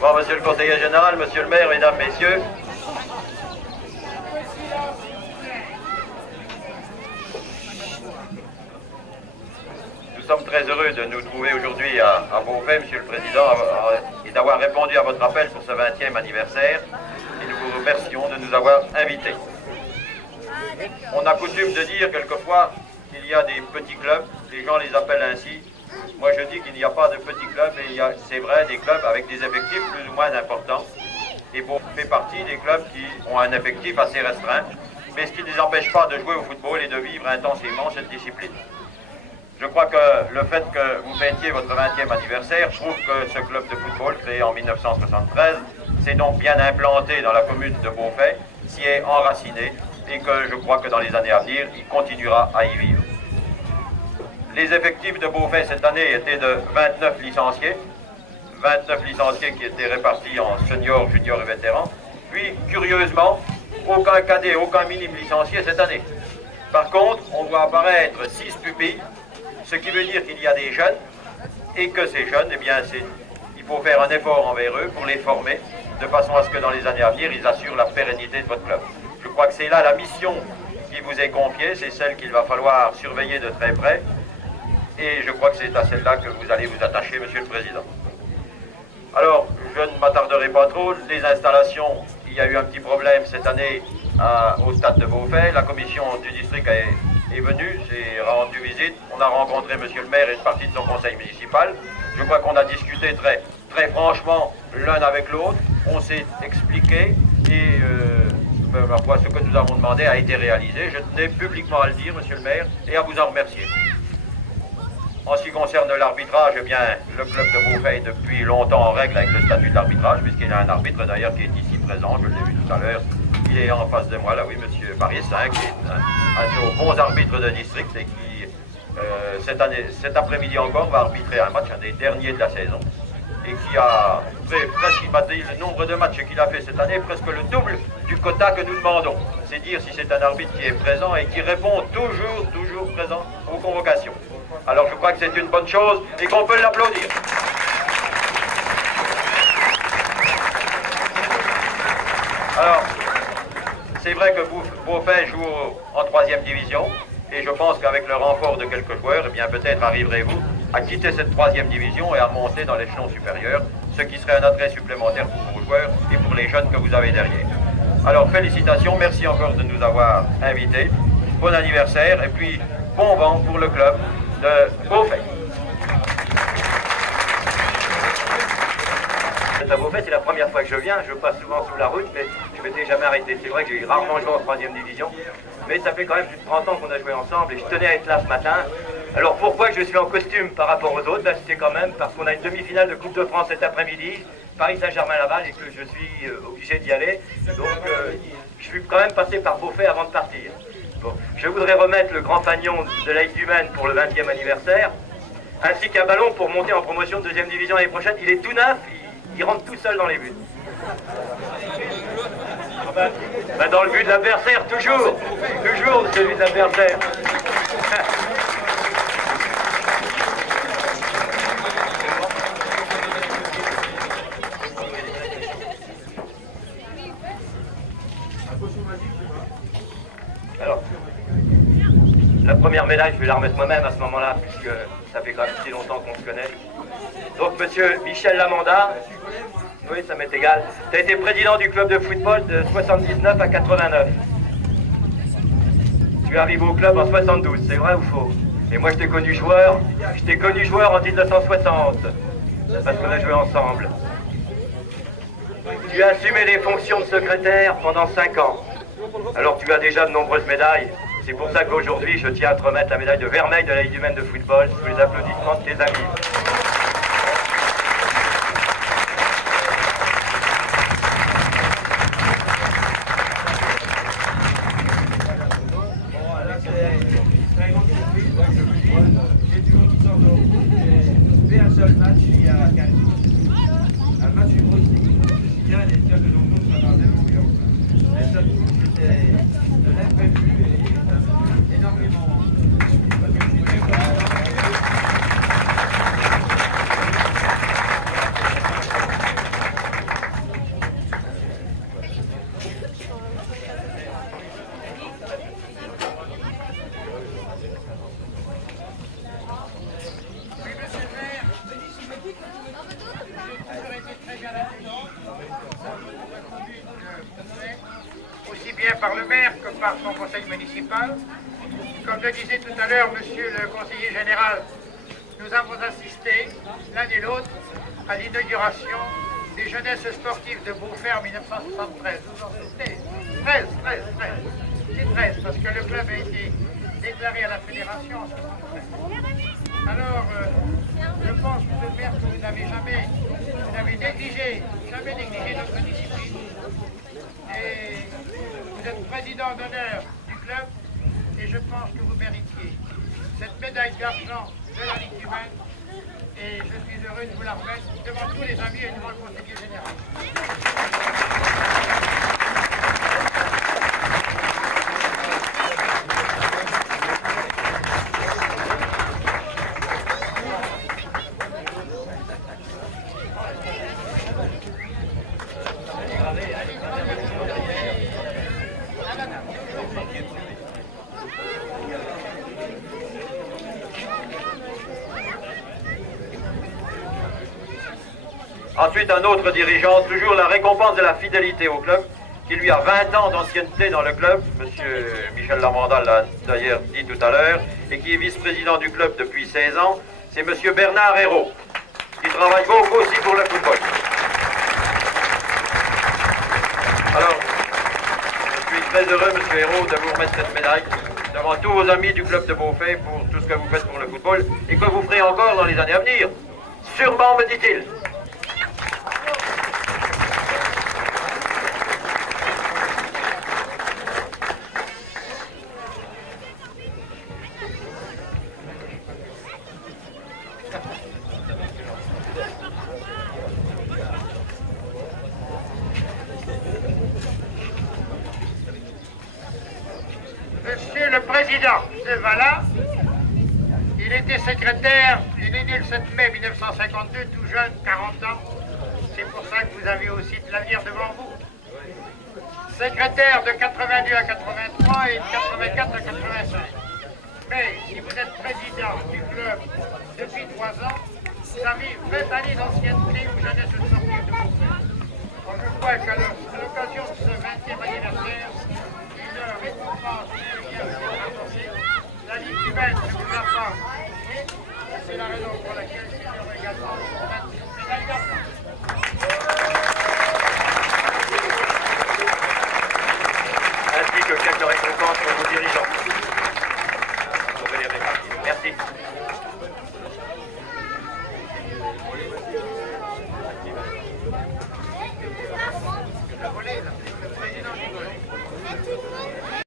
Bon, monsieur le conseiller général, monsieur le maire, mesdames, messieurs. Nous sommes très heureux de nous trouver aujourd'hui à Beauvais, monsieur le président, et d'avoir répondu à votre appel pour ce 20e anniversaire. Et nous vous remercions de nous avoir invités. On a coutume de dire quelquefois qu'il y a des petits clubs, les gens les appellent ainsi. Moi je dis qu'il n'y a pas de petits clubs, et il y a, c'est vrai, des clubs avec des effectifs plus ou moins importants. Et Beauvais fait partie des clubs qui ont un effectif assez restreint, mais ce qui ne les empêche pas de jouer au football et de vivre intensément cette discipline. Je crois que le fait que vous fêtiez votre 20e anniversaire prouve que ce club de football, créé en 1973, s'est donc bien implanté dans la commune de Beauvais, s'y est enraciné, et que je crois que dans les années à venir, il continuera à y vivre. Les effectifs de Beauvais cette année étaient de 29 licenciés, 29 licenciés qui étaient répartis en seniors, juniors et vétérans. Puis, curieusement, aucun cadet, aucun minime licencié cette année. Par contre, on voit apparaître 6 pupilles, ce qui veut dire qu'il y a des jeunes, et que ces jeunes, eh bien, il faut faire un effort envers eux pour les former, de façon à ce que dans les années à venir, ils assurent la pérennité de votre club. Je crois que c'est là la mission qui vous est confiée, c'est celle qu'il va falloir surveiller de très près, et je crois que c'est à celle-là que vous allez vous attacher, monsieur le président. Alors, je ne m'attarderai pas trop, les installations, il y a eu un petit problème cette année au stade de Beauvais, la commission du district est venue, j'ai rendu visite, on a rencontré monsieur le maire et une partie de son conseil municipal. Je crois qu'on a discuté très franchement l'un avec l'autre, on s'est expliqué et ma foi, ce que nous avons demandé a été réalisé. Je tenais publiquement à le dire, monsieur le maire, et à vous en remercier. En ce qui concerne l'arbitrage, eh bien, le club de Beauvais est depuis longtemps en règle avec le statut de l'arbitrage, puisqu'il y a un arbitre d'ailleurs qui est ici présent, je l'ai vu tout à l'heure. Il est en face de moi, là, oui, monsieur Paris, hein, qui est un de nos bons arbitres de district et qui, cet après-midi encore, va arbitrer un match, un des derniers de la saison. Et qui a presque, il m'a dit le nombre de matchs qu'il a fait cette année, presque le double du quota que nous demandons. C'est dire si c'est un arbitre qui est présent et qui répond toujours présent aux convocations. Alors je crois que c'est une bonne chose et qu'on peut l'applaudir. Alors, c'est vrai que Beauvais joue en 3e division et je pense qu'avec le renfort de quelques joueurs, eh bien peut-être arriverez-vous à quitter cette 3e division et à monter dans l'échelon supérieur, ce qui serait un attrait supplémentaire pour vos joueurs et pour les jeunes que vous avez derrière. Alors félicitations, merci encore de nous avoir invités, bon anniversaire et puis bon vent pour le club de Beauvais. À Beauvais, c'est la première fois que je viens, je passe souvent sous la route, mais je ne m'étais jamais arrêté. C'est vrai que j'ai rarement joué en 3e division, mais ça fait quand même plus de 30 ans qu'on a joué ensemble et je tenais à être là ce matin. Alors pourquoi je suis en costume par rapport aux autres? C'est quand même parce qu'on a une demi-finale de Coupe de France cet après-midi, Paris Saint-Germain-Laval, et que je suis obligé d'y aller. Donc je suis quand même passé par Beauvais avant de partir. Bon. Je voudrais remettre le grand fanion de l'Aïd Dumaine pour le 20e anniversaire, ainsi qu'un ballon pour monter en promotion de 2e division l'année prochaine. Il est tout neuf, il rentre tout seul dans les buts. Ben dans le but de l'adversaire, toujours celui de l'adversaire. Alors, la première médaille, je vais la remettre moi-même à ce moment-là, puisque ça fait quand même si longtemps qu'on se connaît. Donc, monsieur Michel Lamanda, oui, ça m'est égal, tu as été président du club de football de 79 à 89. Tu es arrivé au club en 72, c'est vrai ou faux? Et moi, je t'ai connu joueur en 1960, parce qu'on a joué ensemble. Tu as assumé les fonctions de secrétaire pendant 5 ans. Alors tu as déjà de nombreuses médailles. C'est pour ça qu'aujourd'hui, je tiens à te remettre la médaille de vermeil de l'Aïd Dumaine de football sous les applaudissements de tes amis. J'ai fait un seul match il y a 15 jours. Un match humoristique. Je tiens à les dire que l'on ça va vraiment bien. Mais ça c'était de l'imprévu et énormément. par le maire que par son conseil municipal. Comme le disait tout à l'heure monsieur le conseiller général, nous avons assisté l'un et l'autre à l'inauguration des jeunesses sportives de Beaufay en 1973. Vous en souvenez? 13. C'est 13 parce que le club a été déclaré à la fédération en 1973. Alors, je pense, monsieur le maire, que vous n'avez jamais négligé notre discipline. Et vous êtes président d'honneur du club et je pense que vous méritiez cette médaille d'argent de la Ligue humaine et je suis heureux de vous la remettre devant tous les amis et devant le conseiller général. Ensuite, un autre dirigeant, toujours la récompense de la fidélité au club, qui lui a 20 ans d'ancienneté dans le club, M. Michel Lamandal l'a d'ailleurs dit tout à l'heure, et qui est vice-président du club depuis 16 ans, c'est M. Bernard Hérault, qui travaille beaucoup aussi pour le football. Alors, je suis très heureux, M. Hérault, de vous remettre cette médaille devant tous vos amis du club de Beaufay pour tout ce que vous faites pour le football et que vous ferez encore dans les années à venir. Sûrement, me dit-il. Monsieur le Président de Valin, il était secrétaire, il est né le 7 mai 1952, tout jeune, 40 ans. C'est pour ça que vous avez aussi de l'avenir devant vous. Secrétaire de 82 à 83 et de 84 à 85. Mais si vous êtes président du club depuis 3 ans, vous avez 20 années d'ancienneté ou jeunesse sportive de Beaufay. Donc je crois qu'à l'occasion de ce 20e anniversaire, une récompense qui vient de vous apporter, la Ligue humaine ne vous a pas oublié. C'est la raison pour laquelle c'est également une médaille d'argent. Ainsi que quelques récompenses pour vos dirigeants. Pour venir répartir. Merci.